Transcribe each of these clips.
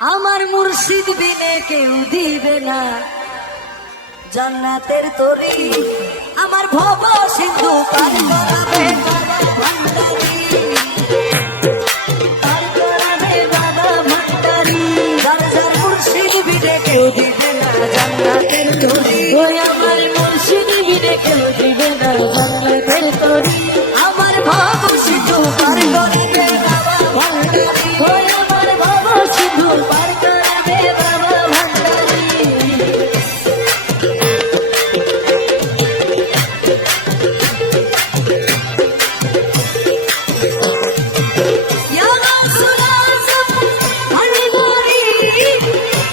আমার মুর্শিদ বিনে কেউ দিবে না জান্নাতের তরি। আমার ভব সিন্ধু পার করাবে পার করাবে বাবা ভান্ডারি। যার যার মুর্শিদ বিনে কেউ দিবে না জান্নাতের তরি। ওই আমার মুর্শিদ বিনে কেউ দিবে না জান্নাতের তরি। আমার ভব সিন্ধু পার করাবে বাবা ভান্ডারি। ওই আমার ভব সিন্ধু পার করাবে বাবা ভান্ডারি। या रसूल आज़म भंडारी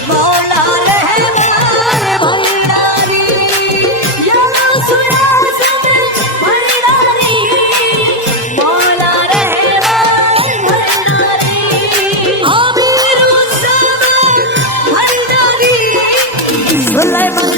मौला रहमान भंडारी। या रसूल आज़म भंडारी मौला रहमान भंडारी। आमिर मुस्तफा भंडारी सुलेमान